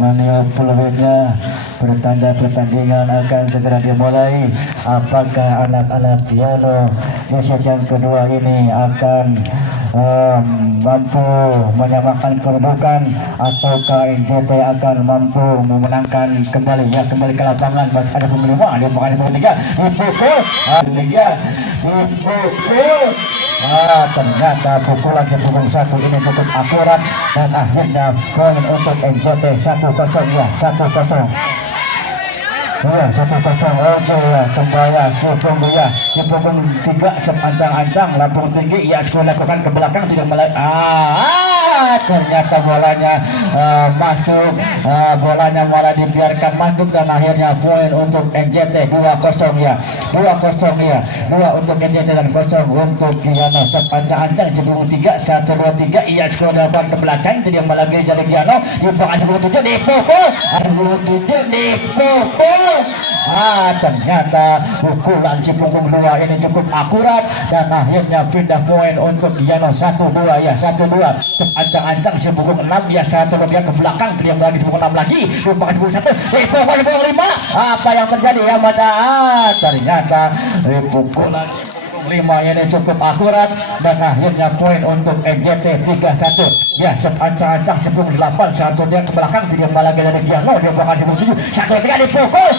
meniup peluitnya, bertanda pertandingan akan segera dimulai. Apakah anak-anak Giano di set yang kedua ini akan mampu menyamakan kedudukan, ataukah NJT akan mampu memenangkan kembali ke lapangan? Ada penggelima, dia makan pukul 3 dipukul, dipukul. Ternyata pukulan pukul 1 ini cukup akurat dan akhirnya poin untuk NJT 1-0 ya, 1-0. Ya, 1-0. Oke ya, kembali Cipung ya. Cipung 3 ancang-ancang lambung tinggi ya, lakukan ke belakang tidak mulai. Ternyata bolanya masuk, bolanya malah dibiarkan masuk dan akhirnya poin untuk NJT 2-0 ya. 2-0 ya. 2 untuk NJT dan 0 untuk Giano. Ancang-ancang Cipung 3 1-2-3 iya, lakukan ke belakang tidak malah jadi Giano. Di bawah 27 dipukul. 27 dipukul. Ternyata pukulan Cipung 2 ini cukup akurat dan akhirnya pindah poin untuk Giano 1-2 ya, 1-2. Ancang-ancang Cipung 6 ya, 1-2 ke belakang, dia lagi Cipung 6 lagi, lupa Cipung 1, pukul 5. Apa yang terjadi ya baca? Ternyata pukulan Cipung 5 ini cukup akurat dan akhirnya poin untuk NJT 3-1 ya. Ancang-ancang Cipung 8, 1 dia ke belakang, dia lagi dari Giano, dia bakal Cipung 7, 1-3 dipukul.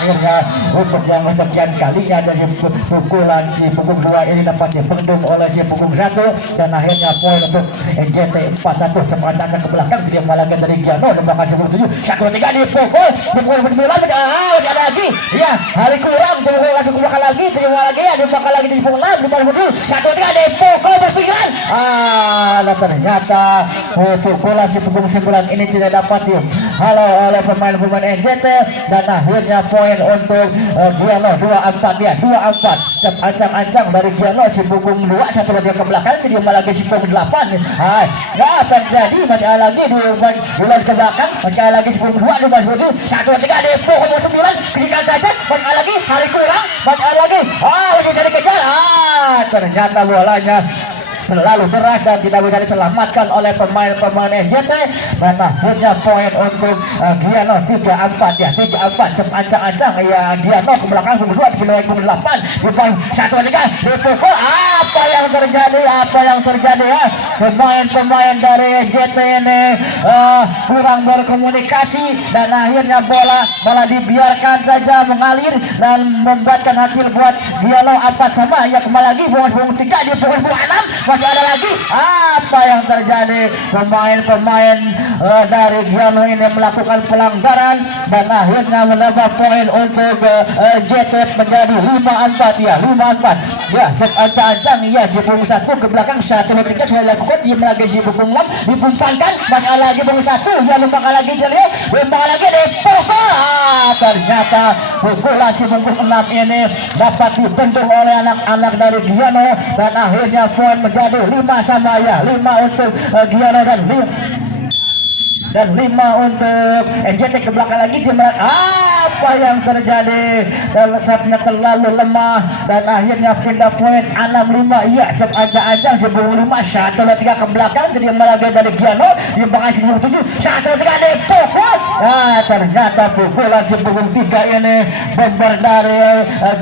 Akhirnya untuk yang sekian kalinya dari pukulan Cipung 2 ini dapat dibendung oleh Cipung 1 dan akhirnya poin untuk NJT 4-1. Ancang-ancang ke belakang, dia lagi dari Giano, dia bakal Cipung 7, 1-3 dipukul. Dipukul 9, ada lagi ya, hari kurang, dipukul lagi ke belakang lagi, terima lagi ya, dibakar lagi di Cipung 6, dipukul 1-3 dipukul berpikiran. Dan ternyata pukulan Cipung 9 ini tidak dapat dihalau oleh pemain-pemain NJT dan akhirnya poin untuk Giano 2-4 ya, 2-4. Ancang-ancang dari Giano Cipung 2, 1-2 ke belakang, dia lagi Cipung 8. Terjadi macam lagi di bulan ke belakang, macam lagi Cipung 2 di bawah 1-3 dipukul 9, kejikan saja, macam lagi hari kurang, macam lagi masih cari kejar. Ternyata bolanya terlalu deras dan tidak bisa diselamatkan oleh pemain-pemain NJT dan akhirnya poin untuk Giano 3-4 ya, 3-4. Ancang-ancang ya, Giano ke belakang Cipung 2, Cipung 8 di poin 1-3 dipukul. Apa yang terjadi ya, pemain-pemain dari NJT ini kurang berkomunikasi dan akhirnya bola dibiarkan saja mengalir dan membuatkan hasil buat Giano 4 sama ya. Kembali lagi Cipung 3 di pukul 6, masih ada lagi. Apa yang terjadi, pemain-pemain dari Giano ini melakukan pelanggaran dan akhirnya menambah poin untuk JT menjadi 5-4 ya, 5-4 ya. Ancang-ancang ya, Cipung 1 ke belakang, 1-3 sudah dilakukan, dia lagi Cipung 6 dipumpankan, banyak lagi Cipung 1 ya, lupa lagi dipukul. Ternyata pukulan Cipung 6 ini dapat dibendung oleh anak-anak dari Giano dan akhirnya poin menjadi 5 sama ya, 5 untuk Giano dan 5 untuk NJT. Ke belakang lagi dia apa yang terjadi, dan saatnya terlalu lemah dan akhirnya pindah poin 6-5 iya. Ancang-ancang Cipung 5, 1-3 ke belakang, dia lagi dari Giano, dia bakal Cipung 7, 1-3 dipukul. Ternyata pukulan Cipung 3 ini benar dari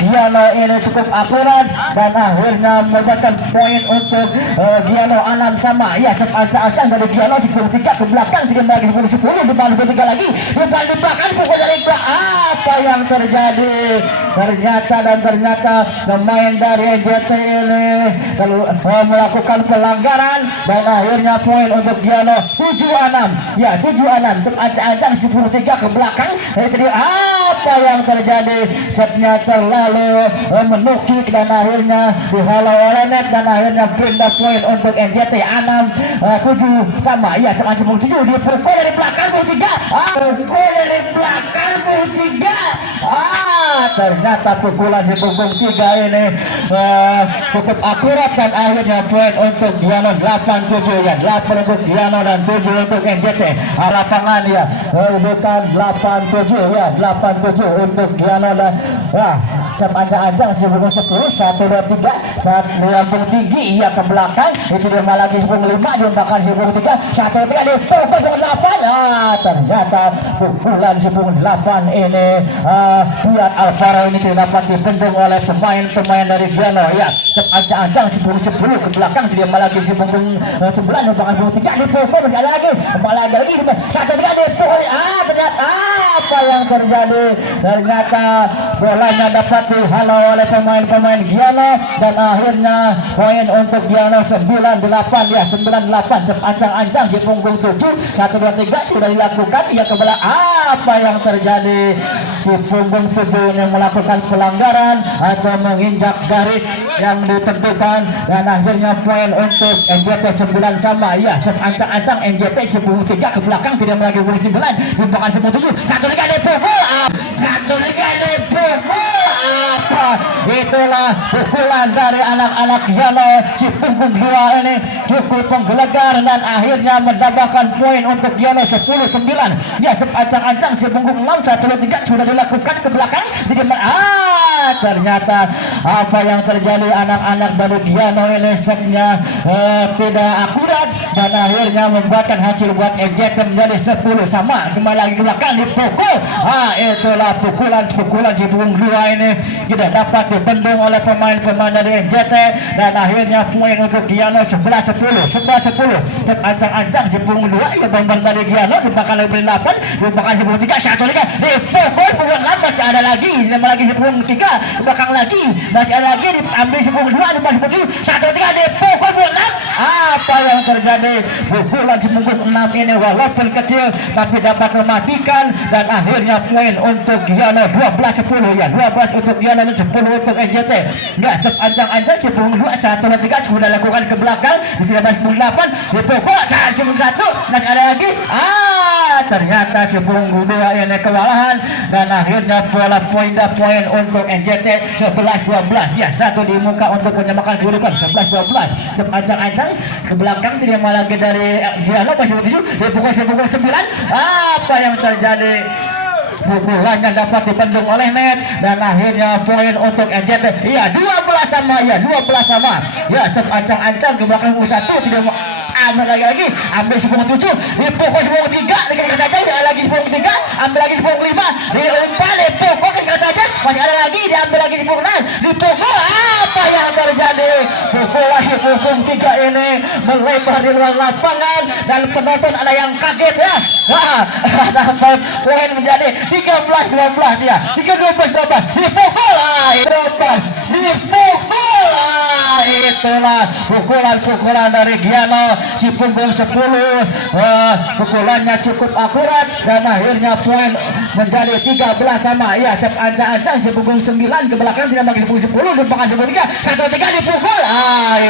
Giano ini cukup akurat dan akhirnya mendapatkan poin untuk Giano 6 sama ya. Ancang-ancang dari Giano Cipung 3 ke belakang, dia lagi Cipung 10, di bawah 3 lagi, di belakang pukul dari belakang. Apa yang terjadi? Ternyata pemain dari NJT ini melakukan pelanggaran dan akhirnya poin untuk Giano 7-6 ya, 7-6. Ancang-ancang Cipung 3 ke belakang. Apa yang terjadi? Setnya terlalu menukik dan akhirnya dihalau oleh net dan akhirnya pindah poin untuk NJT 6-7 sama ya. Cipung 7 dipukul dari belakang 3, pukul dari belakang 3. Ternyata pukulan Cipung 3 ini cukup akurat dan akhirnya poin untuk Giano 8-7 ya, 8 untuk Giano dan 7 untuk NJT. Lapangan ya, bukan 8-7 ya, 8-7 untuk Giano dan Sepanjang-anjang sebelum 10 1 2 3 saat melambung tinggi ia ke belakang itu dia malah di sebelum 5 dia bakal sebelum 3 1 3 di pukul 8 ternyata pukulan sebelum 8 ini Piat Alvaro ini tidak dapat dibendung oleh pemain-pemain dari Giano ya. Sepanjang-anjang sebelum 10 ke belakang dia malah di sebelum 9 bakal sebelum 3 di pukul masih ada lagi 1 3 di pukul ternyata apa yang terjadi ternyata bolanya dapat dihalau oleh pemain-pemain Giano dan akhirnya poin untuk Giano 98 ya 98 sepanjang-anjang di punggung 7 1 2 3 sudah dilakukan ia ke belakang apa yang terjadi si punggung 7 yang melakukan pelanggaran atau menginjak garis yang ditentukan dan akhirnya poin untuk NJT 9 sama ya sepanjang-anjang NJT 10 3 ke belakang tidak lagi 9 di belakang 10 7 1 3 dipukul 1 3 dipukul apa itulah pukulan dari anak-anak Giano si punggung 2 ini cukup menggelegar dan akhirnya mendapatkan poin untuk Giano 10-9 ya sepanjang-anjang si punggung 6 1 2 3 sudah dilakukan ke belakang jadi ternyata apa yang terjadi anak-anak dari Giano ini setnya tidak akurat dan akhirnya membuatkan hasil buat NJT menjadi 10 sama kembali lagi ke belakang dipukul itulah pukulan di punggung 2 ini tidak dapat dibendung oleh pemain-pemain dari NJT dan akhirnya poin untuk Giano 11-10 sepanjang-anjang di punggung 2 ya pemain dari Giano dibakal lebih 8 dibakal 10 3 1 3 dipukul punggung 6 masih ada lagi di punggung 3 belakang lagi masih ada lagi diambil di punggung 2 di punggung 1 3 dipukul punggung 6 apa yang terjadi pukulan di punggung 6 ini walaupun kecil tapi dapat mematikan dan akhirnya poin untuk Giano 12-10 ya 12 untuk Giano 10 untuk NJT nggak sepanjang-anjang si punggung 2 1 2 3 sudah lakukan ke belakang di 13 punggung 8 dipukul si punggung 1 masih ada lagi ternyata si punggung 2 ini kewalahan dan akhirnya bola poin untuk NJT 11-12 ya satu di muka untuk menyamakan kedudukan 11-12 sepanjang-anjang ke belakang terima lagi dari Giano masih begitu dipukul 9 apa yang terjadi pukulannya dapat dibendung oleh net dan akhirnya poin untuk NJT iya 12 sama ya sepanjang-anjang ke belakang 1 tidak mau ambil lagi ambil 10 7 dipukul 10 3 dekat saja lagi 10 3 ambil lagi 10 5 diumpan dipukul dekat saja masih ada lagi diambil lagi 10 6 dipukul apa yang terjadi pukulan di punggung 3 ini melebar di luar lapangan dan penonton ada yang kaget ya dapat poin menjadi 13-12 ya 13-12 dipukul itulah pukulan dari Giano si punggung 10 pukulannya cukup akurat dan akhirnya poin menjadi 13 sama ya sepanjang-anjang si punggung 9 ke belakang tidak bagi punggung 10 dipukul 3 1 3 dipukul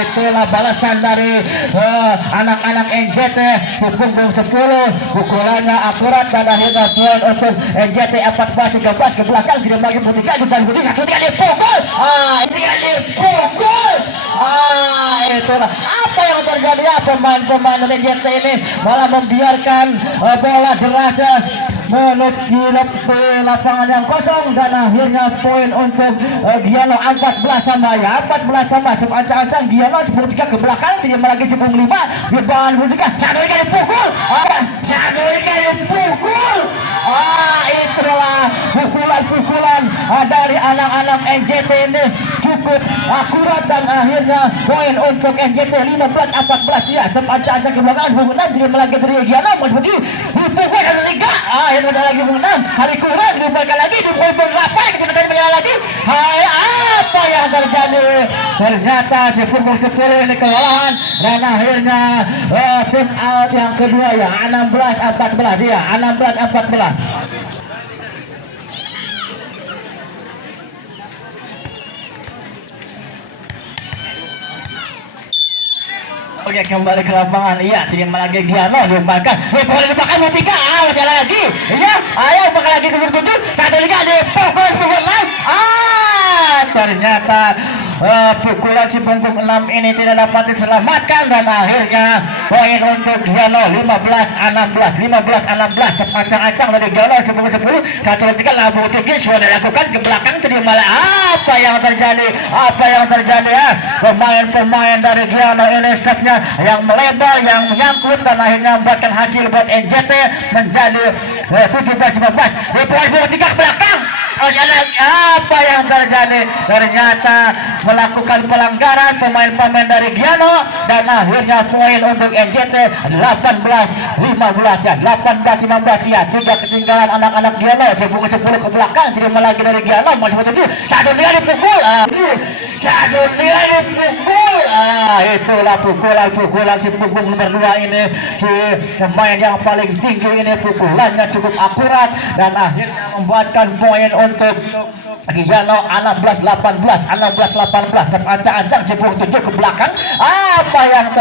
itulah balasan dari anak-anak NJT si punggung 10 pukulannya akurat dan akhirnya poin untuk NJT 14-13 ke belakang tidak bagi punggung 3 dipukul 1 3 dipukul itulah apa yang terjadi ya pemain-pemain NJT ini malah membiarkan bola derasnya menuju lapangan yang kosong dan akhirnya poin untuk Giano 14 sama ya 14 sama sepanjang-anjang Giano 10 3 ke belakang tidak lagi 10 5 di bawah 10 3 1 3 dipukul 1 3 dipukul itulah pukulan dari anak-anak NJT ini cukup akurat dan akhirnya poin untuk NJT 15-14 ya sepanjang-anjang ke belakang 6 tidak lagi dari Giano seperti dipukul 1 3 ini ada lagi menang hari kurang diberikan lagi dipukul 8 kecepatan berjalan lagi apa yang terjadi ternyata si punggung 10 ini kewalahan dan akhirnya tim out yang kedua ya 16-14 ya 16-14 Oke kembali ke lapangan iya terima lagi Giano diumpankan boleh dipakai 3 masih ada lagi iya ayo bakal lagi ke 7 1 3 dipukul 9 ternyata pukulan si punggung 6 ini tidak dapat diselamatkan dan akhirnya poin untuk Giano 15-16 terpancang-ancang dari Giano si punggung 10 satu tiga labu tinggi sudah dilakukan ke belakang terima apa yang terjadi ya pemain-pemain dari Giano ini setnya yang melebar yang menyangkut dan akhirnya membuatkan hasil buat NJT menjadi 17-15 di poin 3 ke belakang. Apa yang terjadi? Ternyata melakukan pelanggaran pemain-pemain dari Giano dan akhirnya poin untuk NJT 18-15 ya 18-15 ya 3 ketinggalan anak-anak Giano 10 ke belakang terima lagi dari Giano masih betul satu dia dipukul itulah pukulan si punggung nomor 2 ini si pemain yang paling tinggi ini pukulannya cukup akurat dan akhirnya membuatkan poin untuk Giano 16-18 terpancang-ancang Cipung 7 ke belakang. Apa yang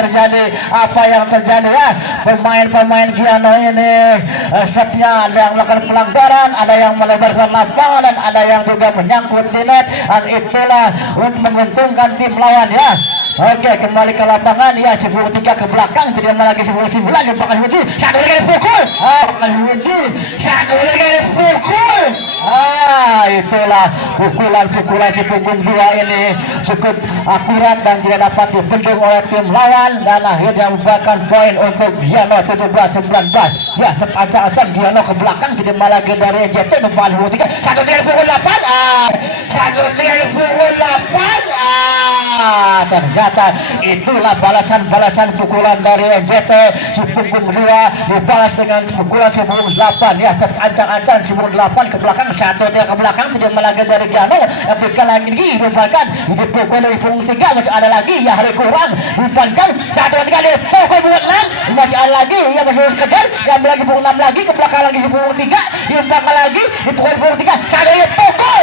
terjadi ya pemain-pemain Giano ini setnya ada yang melakukan pelanggaran, ada yang melebarkan lapangan dan ada yang juga menyangkut di net dan itulah untuk menguntungkan tim lawan ya. Oke, kembali ke lapangan ya 10-3 ke belakang terima lagi 10-9 dipakai betul satu lagi pukul satu lagi pukul itulah pukulan si punggung 2 ini cukup akurat dan tidak dapat dibendung oleh tim lawan dan akhirnya membuahkan poin untuk Giano 17-19 ya terpancang-ancang Giano ke belakang terima lagi dari NJT nomor 23 satu lagi pukul 8 ternyata itulah balasan pukulan dari NJT si punggung 2 dibalas dengan pukulan si punggung 8 ya terpancang-ancang si punggung 8 ke belakang satu dia ke belakang tidak lagi dari Giano yang berikan lagi diumpankan dipukul dari punggung 3 masih ada lagi ya hari kurang diumpankan 1-3 dipukul punggung 6 masih ada lagi ya masih harus kejar yang lagi punggung 6 lagi ke belakang lagi si punggung 3 diumpankan lagi dipukul punggung 3 satu dipukul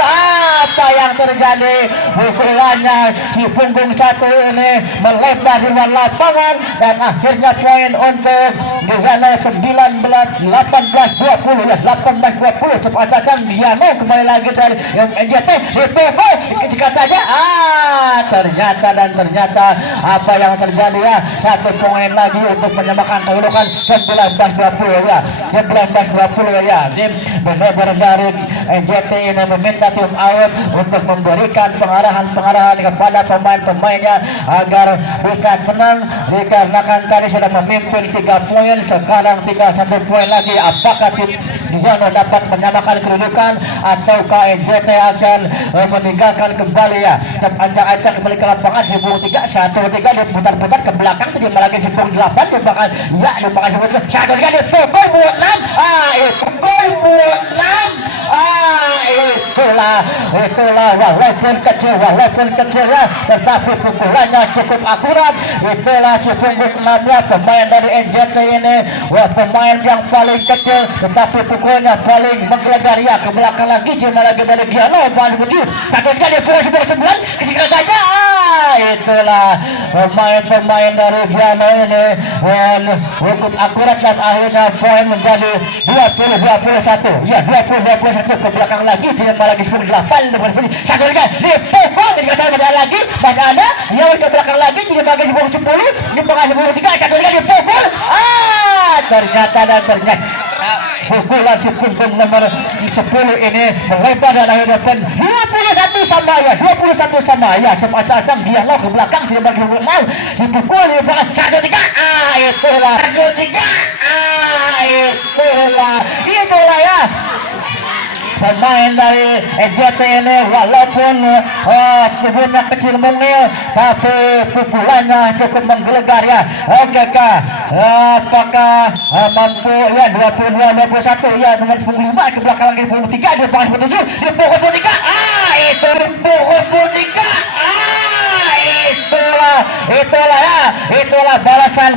apa yang terjadi pukulannya si punggung 1 ini melebar di luar lapangan dan akhirnya poin untuk Giano 19-18-20 ya 18-20 cepat-cepat Giano kembali lagi dari NJT dipukul jika saja ternyata apa yang terjadi ya satu poin lagi untuk menyamakan kedudukan 19-20 ya 19-20 ya tim benar dari NJT ini meminta tim out untuk memberikan pengarahan kepada pemain-pemainnya agar bisa tenang dikarenakan tadi sudah memimpin 3 poin sekarang tinggal 1 poin lagi apakah tim Giano dapat menyamakan kedudukan ataukah NJT akan meninggalkan kembali ya terpancang-ancang kembali ke lapangan si punggung 3 1-3 diputar-putar ke belakang terima lagi si punggung 8 dimakan si punggung 3 1-3 dipukul punggung 6 itu gol punggung 6 itulah walaupun kecil ya tetapi pukulannya cukup akurat itulah si punggung 6 ya pemain dari NJT ini pemain yang paling kecil tetapi pukulnya paling menggelegar ya ke belakang lagi cuma lagi dari Giano paling begitu satu-tiga dia pukul 9 ketika saja itulah pemain-pemain dari Giano ini cukup akurat dan akhirnya poin menjadi 20-21 ya 20-21 ke belakang lagi cuma lagi 10-8 satu-tiga dipukul ketika saya masih lagi masih ada ya ke belakang lagi cuma lagi 10-10 dipakai 10-3 satu-tiga dipukul ternyata pukulan si punggung nomor 10 ini melebar dan akhirnya 21 sama ya semacam Giano ke belakang dia bagi mau dipukul di belakang 1-3 itulah ya pemain dari NJT ini walaupun tubuhnya kecil mungil tapi pukulannya cukup menggelegar ya. Oke kah apakah mampu ya 22-21 ya nomor 15 ke belakang lagi 23 di belakang 17 di pukul 23 itu pukul 23 itu itulah balasan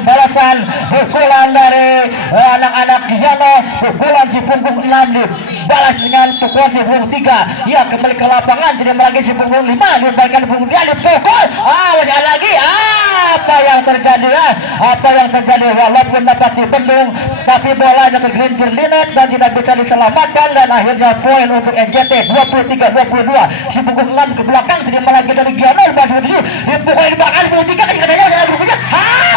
pukulan dari anak-anak Giano. Pukulan si punggung 6 dibalas dengan pukulan si punggung 3. Ya, kembali ke lapangan, jadi lagi si punggung 5 dibalikan di punggung 3, dipukul. Masih lagi. Apa yang terjadi ya? Apa yang terjadi? Walaupun dapat dibendung, tapi bolanya tergelintir di net dan tidak bisa diselamatkan, dan akhirnya poin untuk NJT 23-22. Si punggung 6 ke belakang, terima lagi dari Giano, dipukul di belakang di punggung 3, kasih katanya jangan berpunya.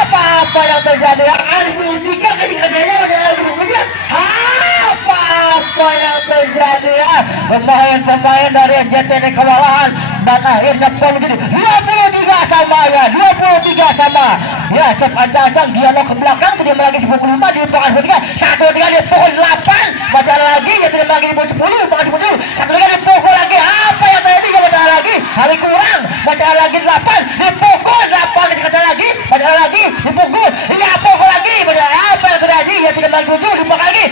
Apa yang terjadi? Akan di punggung 3, kasih katanya jangan berpunya. Apa yang terjadi ya? Pemain dari NJT ini kewalahan, dan akhirnya poin menjadi 23 sama ya, 23 sama ya. Cep ancang-ancang Giano ke belakang, terima lagi 15 di belakang 3, 1-3 dipukul 8, baca lagi ya, terima lagi di pukul 10, belakang 10, 1 lagi dipukul lagi. Apa yang terjadi? Ya, baca lagi, hari kurang, baca lagi 8, dipukul 8, baca lagi, dipukul, ya pukul lagi, baca apa yang terjadi? Ya, terima lagi 7, dipukul lagi,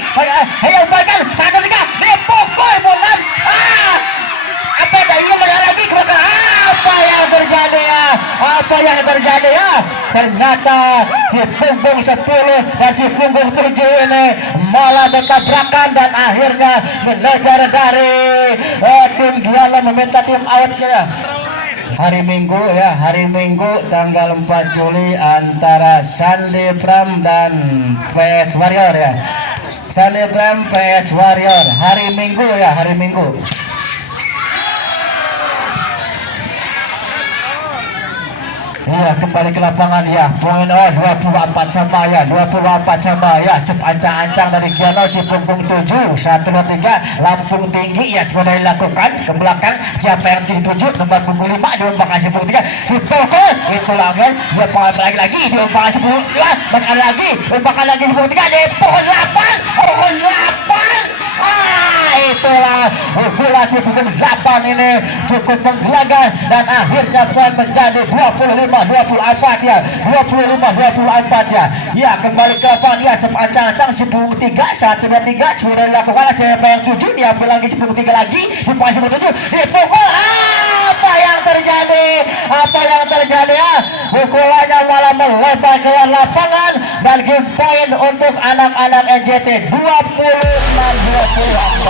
ayo umpankan 1-3 dipukul 6. Apa yang terjadi? Baca lagi ke belakang. Apa yang terjadi ya? Apa yang terjadi ya? Ternyata si punggung 10 dan si punggung 7 ini malah bertabrakan, dan akhirnya manajer dari tim Giano meminta tim out ya. Hari Minggu tanggal 4 Juli antara Sunday Pram dan PS Warrior ya. Sunday Pram PS Warrior hari Minggu ya, hari Minggu. Ya, kembali ke lapangan ya. Poin 24 sama ya, 24 sama ya. Cep ancang-ancang dari Giano, si punggung 7, 1-2-3 Lampung tinggi ya, sudah dilakukan ke belakang. Siapa yang tuju nomor punggung 5 diumpang si punggung 3, dipukul. Itulah kan, dia pengambil lagi diumpang si punggung 2, bahkan lagi umpangkan lagi si punggung 3, dipukul 8, pukul 8. Itulah bola si punggung 8 ini cukup menggelagar, dan akhirnya poin menjadi 25-24 ya, 25-24 ya. Ya, kembali ke lapangan ya, cepat ancang-ancang si punggung 3, 1-2-3 sudah dilakukan. Siapa yang 7 diambil lagi si punggung 3 lagi, dipukul si punggung 7, dipukul. Apa yang terjadi? Apa yang terjadi ya? Pukulannya malah melebar ke lapangan, dan game point untuk anak-anak NJT 26-20.